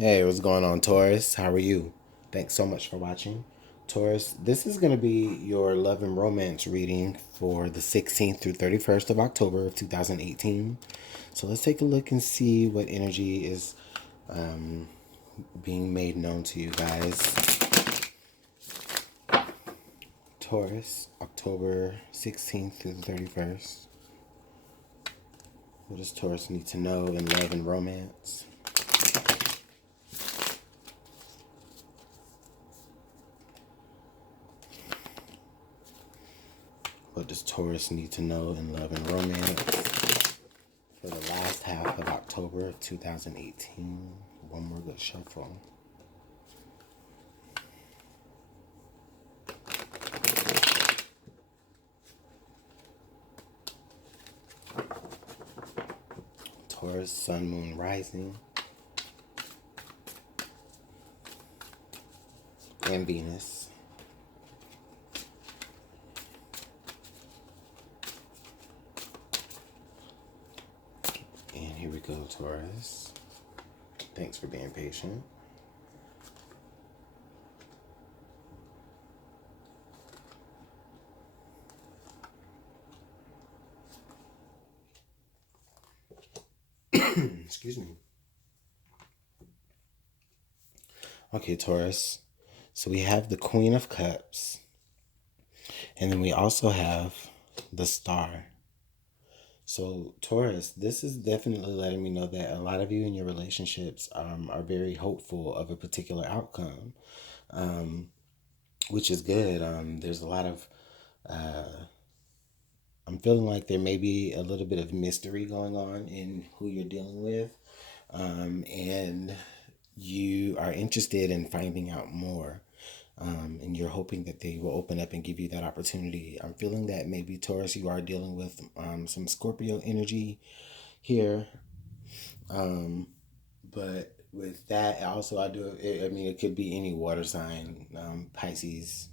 Hey, what's going on, Taurus? How are you? Thanks so much for watching. Taurus, this is going to be your love and romance reading for the 16th through 31st of October of 2018. So let's take a look and see what energy is being made known to you guys. Taurus, October 16th through the 31st. What does Taurus need to know in love and romance? What does Taurus need to know in love and romance for the last half of October of 2018? One more good shuffle. Taurus, Sun, Moon, Rising, and Venus. And here we go, Taurus. Thanks for being patient. Excuse me. Okay, Taurus. So we have the Queen of Cups. And then we also have the Star. So, Taurus, this is definitely letting me know that a lot of you in your relationships are very hopeful of a particular outcome, which is good. There's a lot of, I'm feeling like there may be a little bit of mystery going on in who you're dealing with. And you are interested in finding out more. And you're hoping that they will open up and give you that opportunity. I'm feeling that maybe, Taurus, you are dealing with some Scorpio energy here. But with that, also I mean, it could be any water sign, Pisces,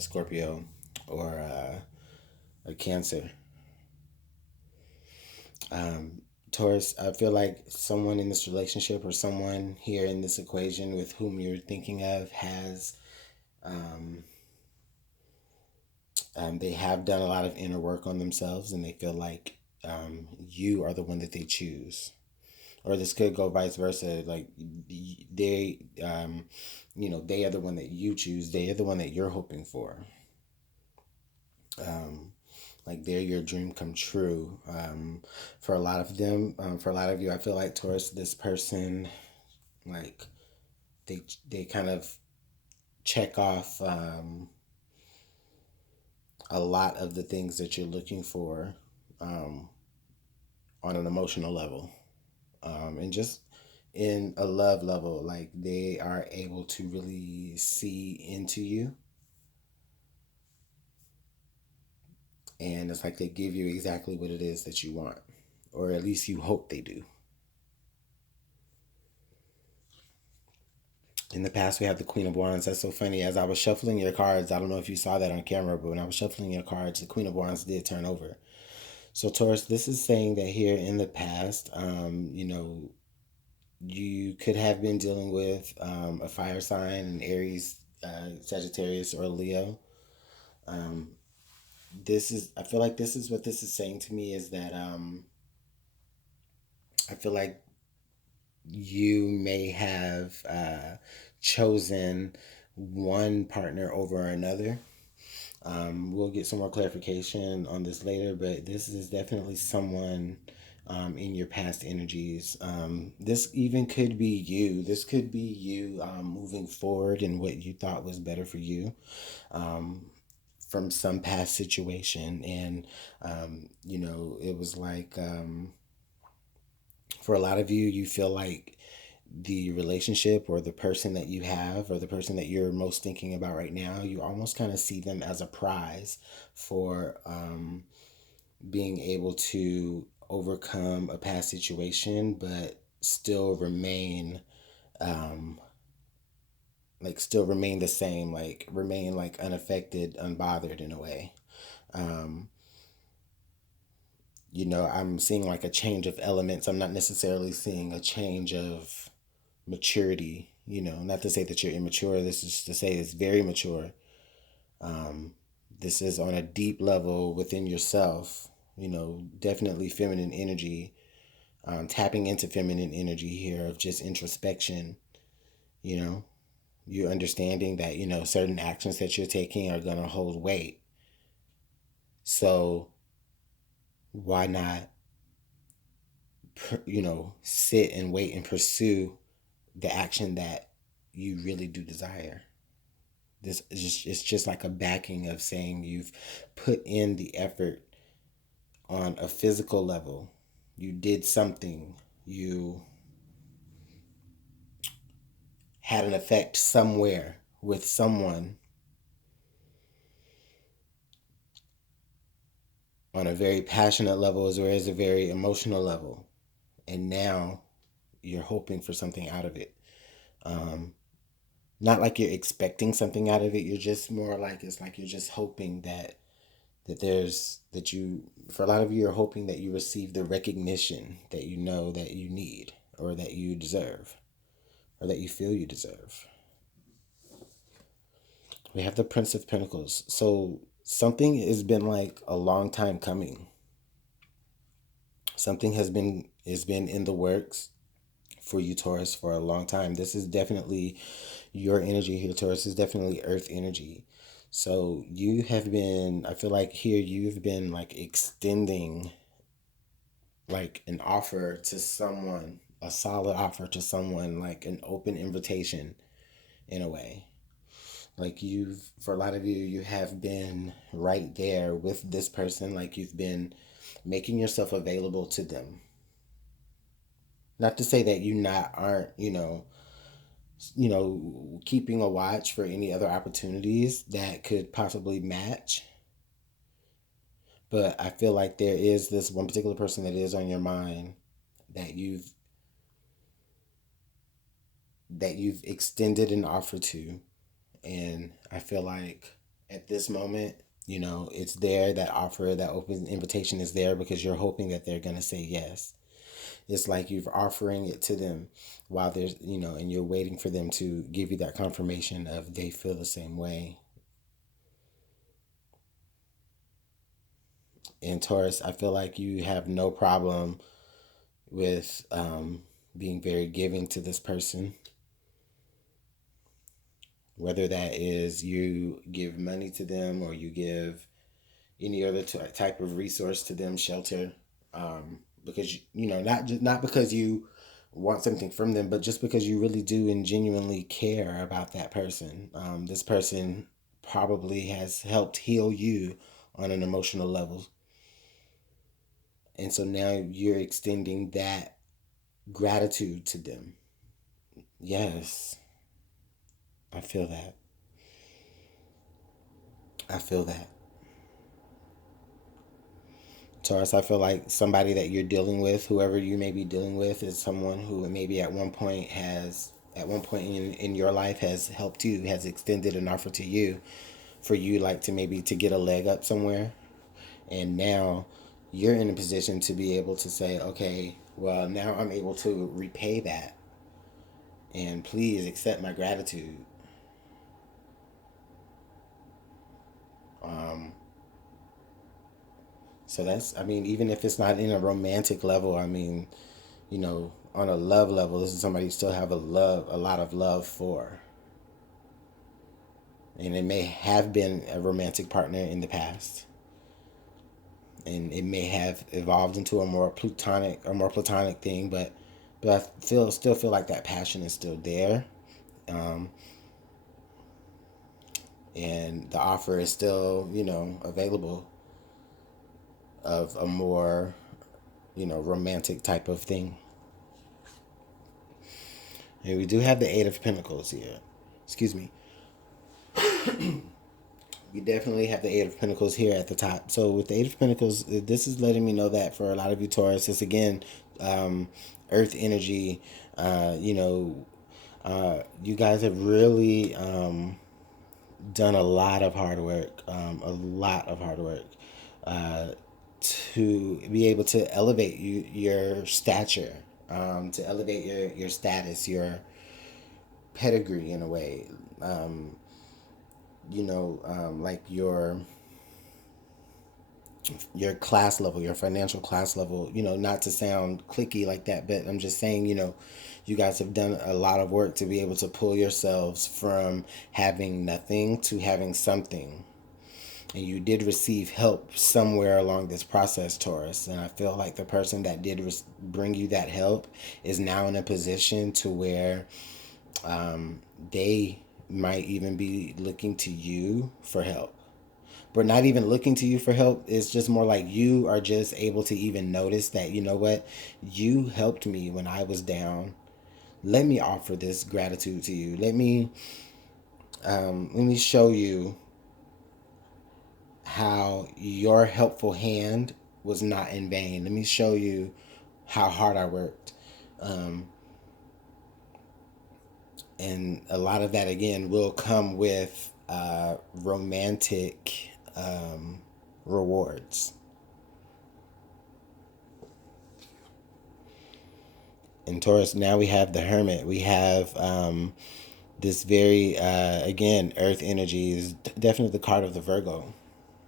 Scorpio, or a Cancer. Taurus, I feel like someone in this relationship or someone here in this equation with whom you're thinking of has they have done a lot of inner work on themselves, and they feel like you are the one that they choose. Or this could go vice versa. Like they, they are the one that you choose. They are the one that you're hoping for. Like they're your dream come true. For a lot of them, for a lot of you, I feel like, Taurus, this person, like they kind of check off a lot of the things that you're looking for um, on an emotional level, and just in a love level. Like they are able to really see into you, and it's like they give you exactly what it is that you want, or at least you hope they do. In the past, we have the Queen of Wands. That's so funny. As I was shuffling your cards, I don't know if you saw that on camera, but when I was shuffling your cards, the Queen of Wands did turn over. So, Taurus, this is saying that here in the past, you could have been dealing with a fire sign, an Aries, Sagittarius, or Leo. Um, I feel like this is what this is saying to me, is that I feel like you may have chosen one partner over another. We'll get some more clarification on this later, but this is definitely someone in your past energies. This even could be you. This could be you moving forward in what you thought was better for you from some past situation. And, it was like, for a lot of you, you feel like the relationship or the person that you have or the person that you're most thinking about right now, you almost kind of see them as a prize for being able to overcome a past situation, but still remain still remain the same, like remain like unaffected, unbothered in a way. um I'm seeing like a change of elements. I'm not necessarily seeing a change of maturity. Not to say that you're immature. This is to say it's very mature. This is on a deep level within yourself. Definitely feminine energy. Tapping into feminine energy here of just introspection. You understanding that certain actions that you're taking are going to hold weight. So why not sit and wait and pursue the action that you really do desire? This is just, it's just like a backing of saying you've put in the effort on a physical level. You did something. You had an effect somewhere with someone on a very passionate level as well as a very emotional level. And now you're hoping for something out of it. Not like you're expecting something out of it. You're just more like, it's like you're just hoping that you, for a lot of you, are hoping that you receive the recognition that you know that you need, or that you deserve, or that you feel you deserve. We have the Prince of Pentacles. So something has been like a long time coming. Something has been in the works for you, Taurus, for a long time. This is definitely your energy here, Taurus. Is definitely earth energy. So you have been, I feel like here you've been like extending like an offer to someone, a solid offer to someone, like an open invitation in a way. Like for a lot of you, you have been right there with this person. Like you've been making yourself available to them. Not to say that aren't, keeping a watch for any other opportunities that could possibly match. But I feel like there is this one particular person that is on your mind that you've extended an offer to. And I feel like at this moment, it's there. That offer, that open invitation is there because you're hoping that they're going to say yes. It's like you're offering it to them while there's, and you're waiting for them to give you that confirmation of they feel the same way. And Taurus, I feel like you have no problem with being very giving to this person. Whether that is you give money to them or you give any other type of resource to them, shelter, because not because you want something from them, but just because you really do and genuinely care about that person. This person probably has helped heal you on an emotional level, and so now you're extending that gratitude to them. Yes, I feel that. I feel that. Taurus, I feel like somebody that you're dealing with, whoever you may be dealing with, is someone who maybe at one point in your life has helped you, has extended an offer to you for you like to maybe to get a leg up somewhere. And now you're in a position to be able to say, okay, well, now I'm able to repay that. And please accept my gratitude. Um, so that's, I mean, even if it's not in a romantic level, I mean, on a love level, this is somebody you still have a lot of love for. And it may have been a romantic partner in the past. And it may have evolved into a more platonic thing, but still feel like that passion is still there. Um, and the offer is still, available of a more, romantic type of thing. And we do have the Eight of Pentacles here. Excuse me. We definitely have the Eight of Pentacles here at the top. So with the Eight of Pentacles, this is letting me know that for a lot of you Taurus, it's again, Earth energy. You guys have really done a lot of hard work, uh, to be able to elevate your stature. to elevate your status, your pedigree in a way. Like your class level, your financial class level, not to sound cliquey like that, but I'm just saying, you guys have done a lot of work to be able to pull yourselves from having nothing to having something. And you did receive help somewhere along this process, Taurus. And I feel like the person that did bring you that help is now in a position to where they might even be looking to you for help. But not even looking to you for help. It's just more like you are just able to even notice that, you know what, you helped me when I was down. Let me offer this gratitude to you. Let me show you how your helpful hand was not in vain. Let me show you how hard I worked. And a lot of that, again, will come with romantic rewards. In Taurus, now we have the Hermit. We have this very, again, Earth energy is definitely the card of the Virgo.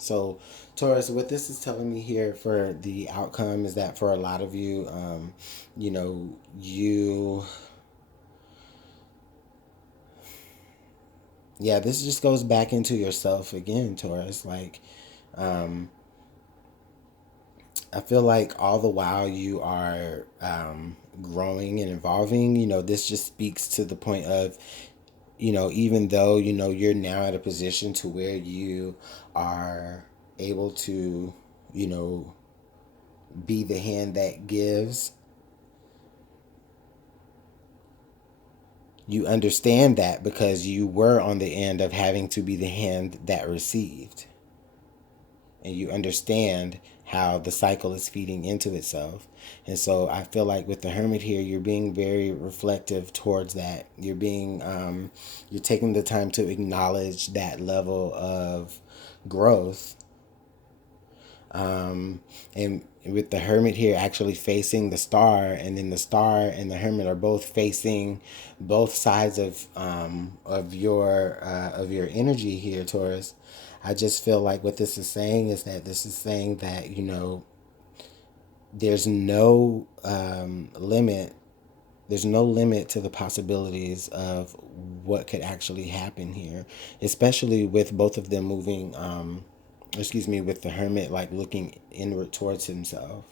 So, Taurus, what this is telling me here for the outcome is that for a lot of you, you, yeah, this just goes back into yourself again, Taurus. Like, I feel like all the while you are growing and evolving, this just speaks to the point of, even though, you're now at a position to where you are able to, you know, be the hand that gives, you understand that because you were on the end of having to be the hand that received. And you understand how the cycle is feeding into itself. And so I feel like with the Hermit here, you're being very reflective towards that. You're taking the time to acknowledge that level of growth. And with the Hermit here actually facing the star, and then the star and the Hermit are both facing both sides of your energy here, Taurus. I just feel like what this is saying is that this is saying that, there's no limit. There's no limit to the possibilities of what could actually happen here, especially with both of them moving. With the Hermit like looking inward towards himself.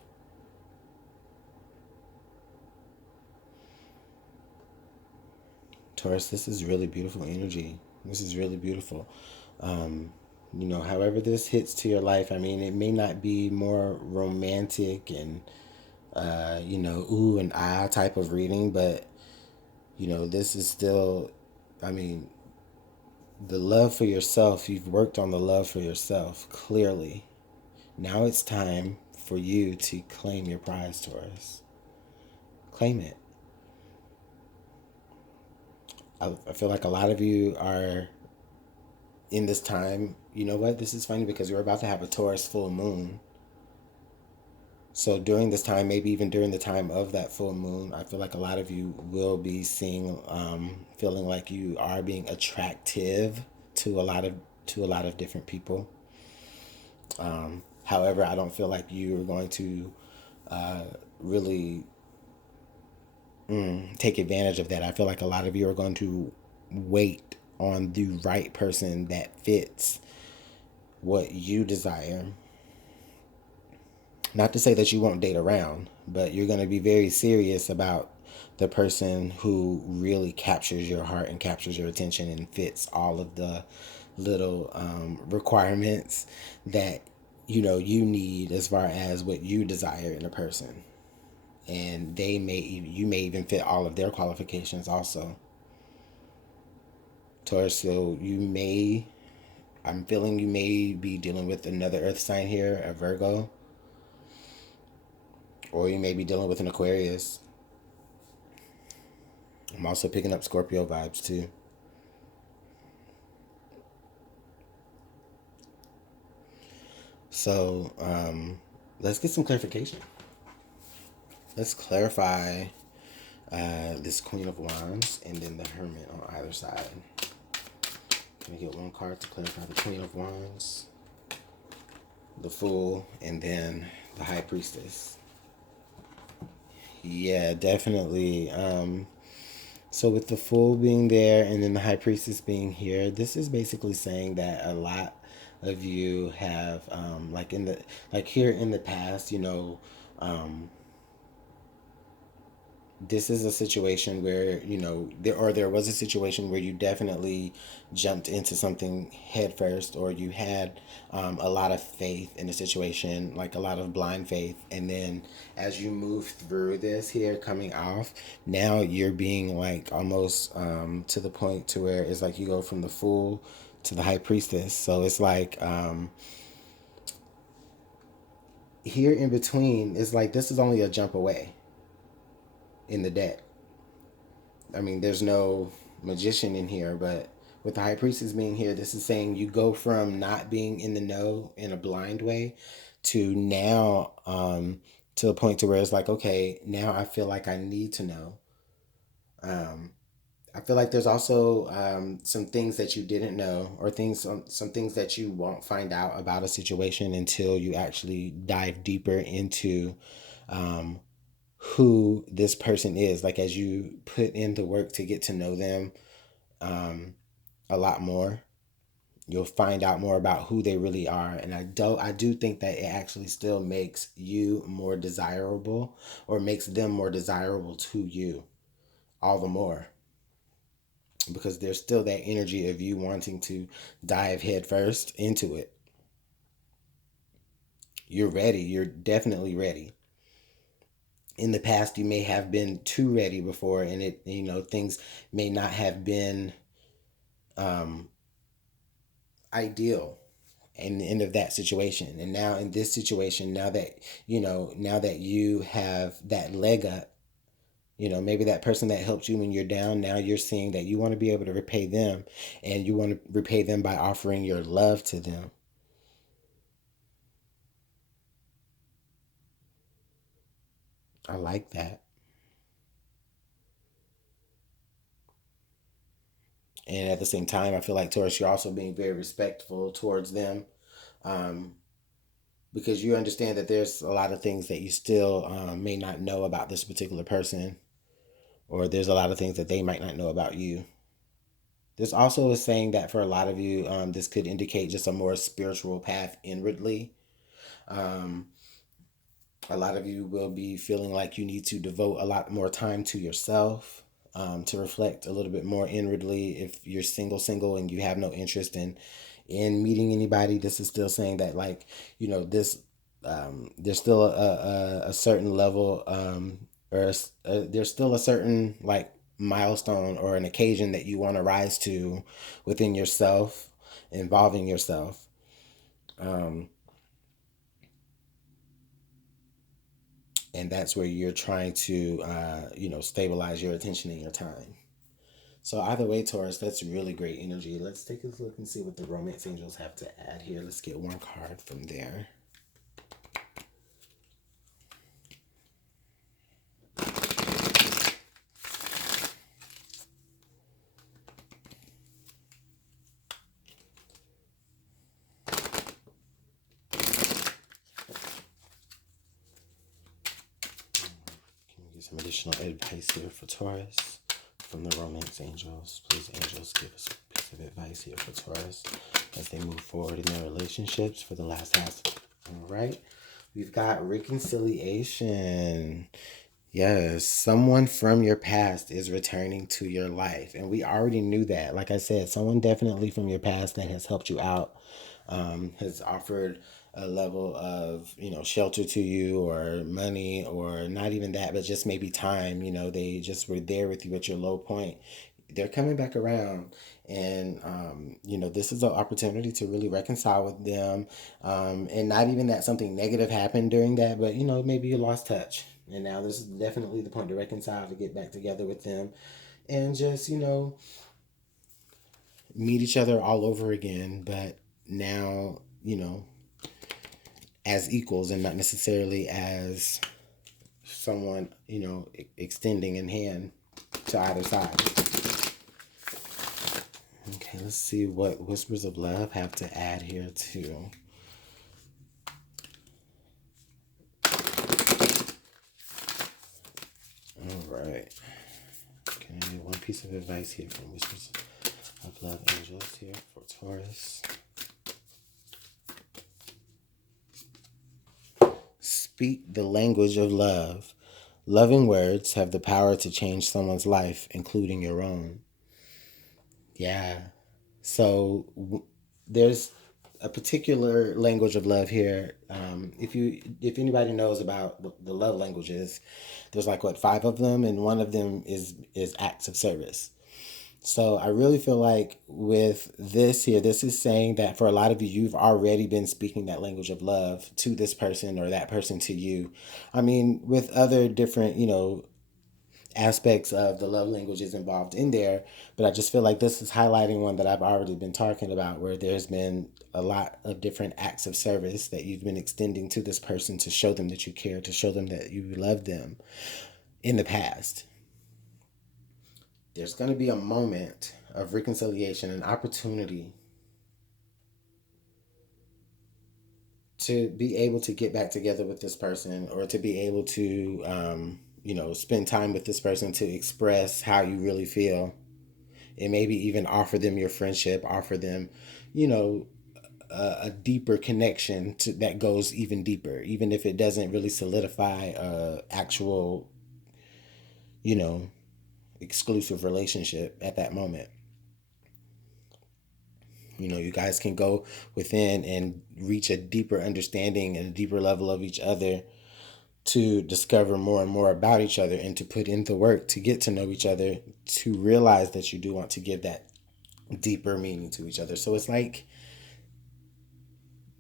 Taurus, this is really beautiful energy. This is really beautiful. However this hits to your life, I mean, it may not be more romantic and, ooh and ah type of reading, but, this is still, I mean, the love for yourself, you've worked on the love for yourself, clearly. Now it's time for you to claim your prize, Taurus. Claim it. I feel like a lot of you are in this time. You know what? This is funny because we're about to have a Taurus full moon. So during this time, maybe even during the time of that full moon, I feel like a lot of you will be feeling like you are being attractive to a lot of different people. However, I don't feel like you are going to really take advantage of that. I feel like a lot of you are going to wait on the right person that fits what you desire. Not to say that you won't date around, but you're going to be very serious about the person who really captures your heart and captures your attention and fits all of the little requirements that you need as far as what you desire in a person. And you may even fit all of their qualifications also. Taurus, so I'm feeling you may be dealing with another earth sign here, a Virgo, or you may be dealing with an Aquarius. I'm also picking up Scorpio vibes too. So let's get some clarification. Let's clarify this Queen of Wands and then the Hermit on either side. Can I get one card to clarify the Queen of Wands, the Fool, and then the High Priestess? Yeah, definitely. So with the Fool being there and then the High Priestess being here, this is basically saying that a lot of you have, like here in the past, this is a situation where there was a situation where you definitely jumped into something head first, or you had a lot of faith in the situation, like a lot of blind faith, and then as you move through this here coming off, now you're being like almost to the point to where it's like you go from the Fool to the High Priestess. So it's like here in between, it's like this is only a jump away in the deck. I mean, there's no magician in here, but with the High Priestess being here, this is saying you go from not being in the know in a blind way to now to a point to where it's like, okay, now I feel like I need to know. I feel like there's also some things that you didn't know, or some things that you won't find out about a situation until you actually dive deeper into who this person is. Like as you put in the work to get to know them a lot more, you'll find out more about who they really are. And I do think that it actually still makes you more desirable, or makes them more desirable to you all the more, because there's still that energy of you wanting to dive head first into it. You're ready. You're definitely ready. In the past, you may have been too ready before, and things may not have been ideal in the end of that situation. And now in this situation, now that you have that leg up, maybe that person that helped you when you're down, now you're seeing that you want to be able to repay them, and you want to repay them by offering your love to them. I like that. And at the same time, I feel like, Taurus, you're also being very respectful towards them, um, because you understand that there's a lot of things that you still may not know about this particular person, or there's a lot of things that they might not know about you. This also is saying that for a lot of you, this could indicate just a more spiritual path inwardly. Um, a lot of you will be feeling like you need to devote a lot more time to yourself, to reflect a little bit more inwardly. If you're single, and you have no interest in meeting anybody, this is still saying that, like, this there's still a certain level, there's still a certain, like, milestone or an occasion that you want to rise to within yourself, involving yourself. And that's where you're trying to stabilize your attention and your time. So either way, Taurus, that's really great energy. Let's take a look and see what the romance angels have to add here. Let's get one card from there. Can we get some additional advice here for Taurus from the romance angels? Please, angels, give us a piece of advice here for Taurus as they move forward in their relationships for the last half. All right. We've got reconciliation. Yes, someone from your past is returning to your life. And we already knew that. Like I said, someone definitely from your past that has helped you out, has offered a level of, shelter to you, or money, or not even that, but just maybe time. They just were there with you at your low point. They're coming back around, and this is an opportunity to really reconcile with them, and not even that something negative happened during that, but maybe you lost touch, and now this is definitely the point to reconcile, to get back together with them, and just meet each other all over again, but now as equals, and not necessarily as someone, extending in hand to either side. Okay, let's see what Whispers of Love have to add here too. All right. Okay, one piece of advice here from Whispers of Love Angels here for Taurus. Speak the language of love. Loving words have the power to change someone's life, including your own. Yeah. So there's a particular language of love here. If anybody knows about the love languages, there's like 5 of them, and one of them is acts of service. So I really feel like with this here, this is saying that for a lot of you, you've already been speaking that language of love to this person or that person to you. I mean, with other different, aspects of the love languages involved in there, but I just feel like this is highlighting one that I've already been talking about, where there's been a lot of different acts of service that you've been extending to this person to show them that you care, to show them that you love them in the past. There's going to be a moment of reconciliation, an opportunity to be able to get back together with this person, or to be able to spend time with this person to express how you really feel, and maybe even offer them your friendship, offer them a deeper connection that goes even deeper, even if it doesn't really solidify a actual exclusive relationship at that moment. You guys can go within and reach a deeper understanding and a deeper level of each other, to discover more and more about each other, and to put in the work to get to know each other, to realize that you do want to give that deeper meaning to each other. So it's like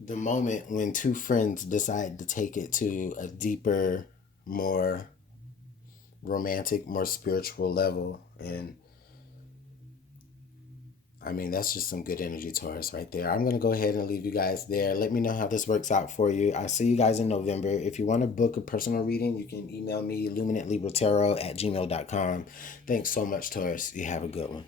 the moment when two friends decide to take it to a deeper, more romantic, more spiritual level. And I mean, that's just some good energy, Taurus, right there. I'm going to go ahead and leave you guys there. Let me know how this works out for you. I'll see you guys in November. If you want to book a personal reading, you can email me, LuminantLibraTarot@gmail.com. Thanks so much, Taurus. You have a good one.